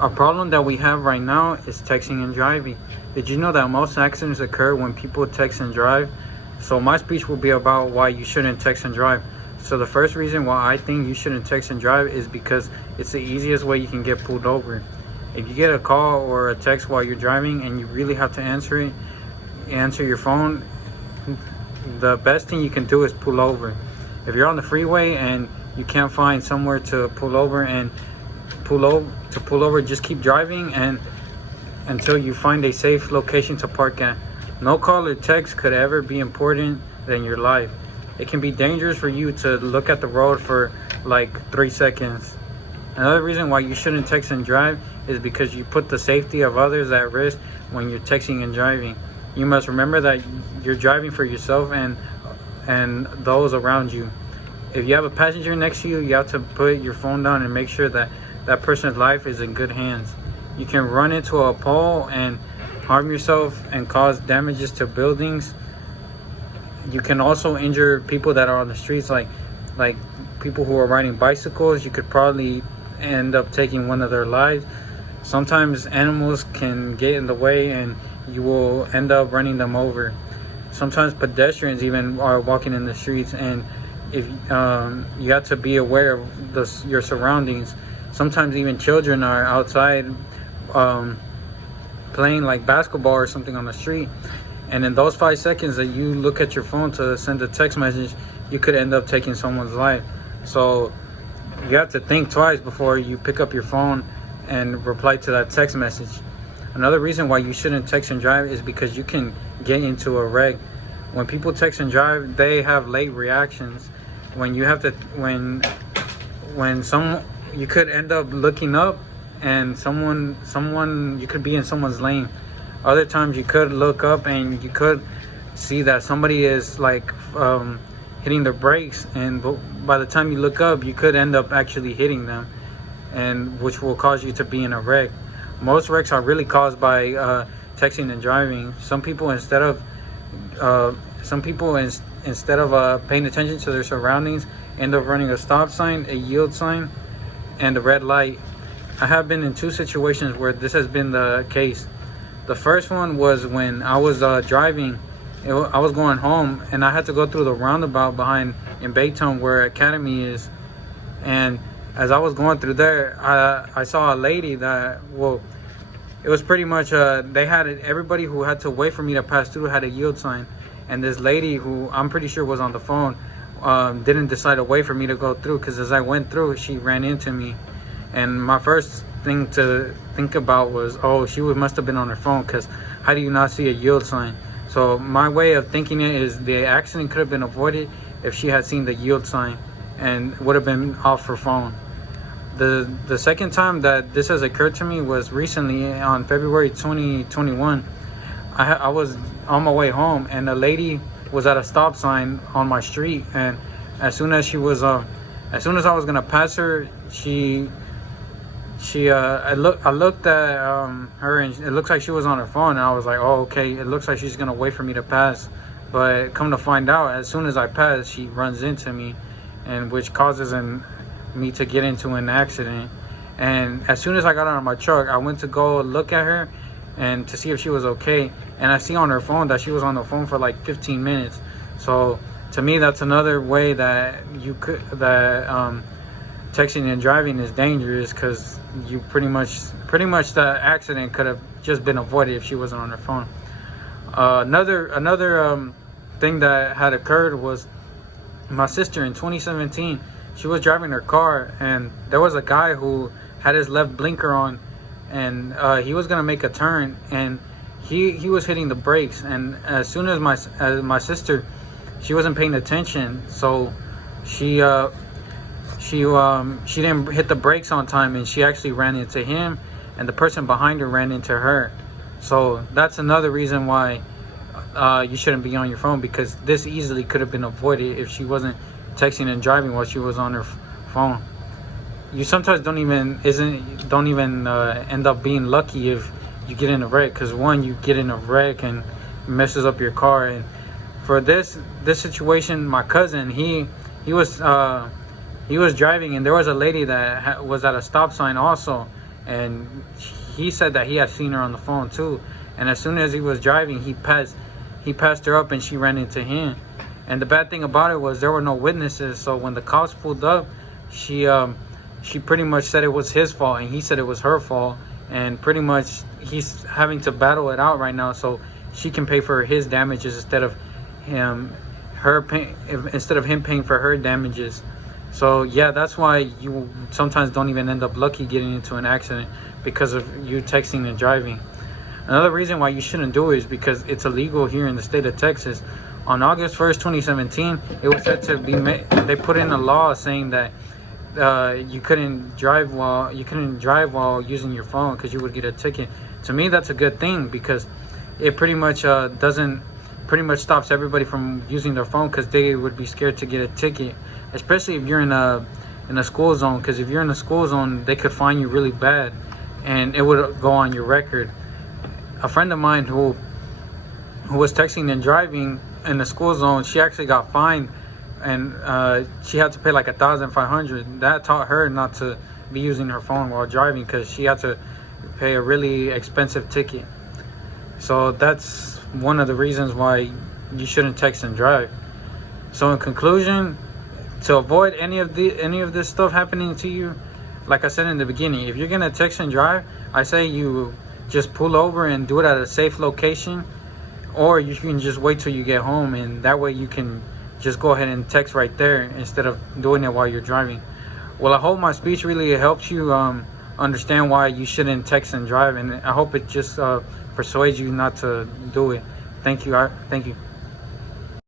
A problem that we have right now is texting and driving. Did you know that most accidents occur when people text and drive? So my speech will be about why you shouldn't text and drive. So the first reason why I think you shouldn't text and drive is because it's the easiest way you can get pulled over. If you get a call or a text while you're driving and you really have to answer your phone, the best thing you can do is pull over. If you're on the freeway and you can't find somewhere to pull over, just keep driving and until you find a safe location to park at. No call or text could ever be important than your life. It can be dangerous for you to look at the road for like 3 seconds. Another reason why you shouldn't text and drive is because you put the safety of others at risk when you're texting and driving. You must remember that you're driving for yourself and those around you. If you have a passenger next to you, you have to put your phone down and make sure that that person's life is in good hands. You can run into a pole and harm yourself and cause damages to buildings. You can also injure people that are on the streets, like people who are riding bicycles. You could probably end up taking one of their lives. Sometimes animals can get in the way and you will end up running them over. Sometimes pedestrians even are walking in the streets, and if you have to be aware of your surroundings. Sometimes even children are outside playing like basketball or something on the street, and in those 5 seconds that you look at your phone to send a text message, you could end up taking someone's life. So you have to think twice before you pick up your phone and reply to that text message. Another reason why you shouldn't text and drive is because you can get into a wreck. When people text and drive, they have late reactions. When you could end up looking up and you could be in someone's lane. Other times you could look up and you could see that somebody is like hitting the brakes, and by the time you look up, you could end up actually hitting them, and which will cause you to be in a wreck. Most wrecks are really caused by texting and driving. Some people instead of paying attention to their surroundings end up running a stop sign, a yield sign, and a red light. I have been in 2 situations where this has been the case. The first one was when I was driving. I was going home and I had to go through the roundabout behind in Baytown where Academy is. And as I was going through there, I saw a lady that, it was pretty much, everybody who had to wait for me to pass through had a yield sign. And this lady, who I'm pretty sure was on the phone, didn't decide to wait for me to go through, because as I went through, she ran into me. And my first thing to think about was, she must have been on her phone, because how do you not see a yield sign? So my way of thinking it is the accident could have been avoided if she had seen the yield sign and would have been off her phone. The second time that this has occurred to me was recently on February 2021. I was on my way home and a lady was at a stop sign on my street, and as soon as I was gonna pass her, I looked at her, and it looks like she was on her phone, and I was like, okay, it looks like she's gonna wait for me to pass. But come to find out, as soon as I pass, she runs into me, and which causes me to get into an accident. And as soon as I got out of my truck, I went to go look at her and to see if she was okay, and I see on her phone that she was on the phone for like 15 minutes. So to me, that's another way that texting and driving is dangerous, because you pretty much the accident could have just been avoided if she wasn't on her phone. Another thing that had occurred was my sister in 2017. She was driving her car, and there was a guy who had his left blinker on, and he was gonna make a turn, and he was hitting the brakes. And as soon as my sister, she wasn't paying attention, so she didn't hit the brakes on time, and she actually ran into him, and the person behind her ran into her. So that's another reason why you shouldn't be on your phone, because this easily could have been avoided if she wasn't texting and driving while she was on her phone. You sometimes don't even end up being lucky if you get in a wreck, because one, you get in a wreck and messes up your car. And for this situation, my cousin, he was driving, and there was a lady that was at a stop sign also, and he said that he had seen her on the phone too. And as soon as he was driving, he passed her up, and she ran into him. And the bad thing about it was there were no witnesses. So when the cops pulled up, she pretty much said it was his fault, and he said it was her fault. And pretty much he's having to battle it out right now, so she can pay for his damages instead of him paying for her damages. So yeah, that's why you sometimes don't even end up lucky getting into an accident, because of you texting and driving. Another reason why you shouldn't do it is because it's illegal here in the state of Texas. On August 1st, 2017, it was said to be they put in a law saying that you couldn't drive while using your phone, because you would get a ticket. To me, that's a good thing, because it pretty much stops everybody from using their phone, because they would be scared to get a ticket, especially if you're in a school zone. Because if you're in a school zone, they could fine you really bad, and it would go on your record. A friend of mine who was texting and driving in the school zone, she actually got fined, and she had to pay like $1,500. That taught her not to be using her phone while driving, because she had to pay a really expensive ticket. So that's one of the reasons why you shouldn't text and drive. So in conclusion, to avoid any of this stuff happening to you, like I said in the beginning, if you're gonna text and drive, I say you just pull over and do it at a safe location, or you can just wait till you get home, and that way you can just go ahead and text right there instead of doing it while you're driving. Well, I hope my speech really helps you understand why you shouldn't text and drive, and I hope it just persuades you not to do it. Thank you.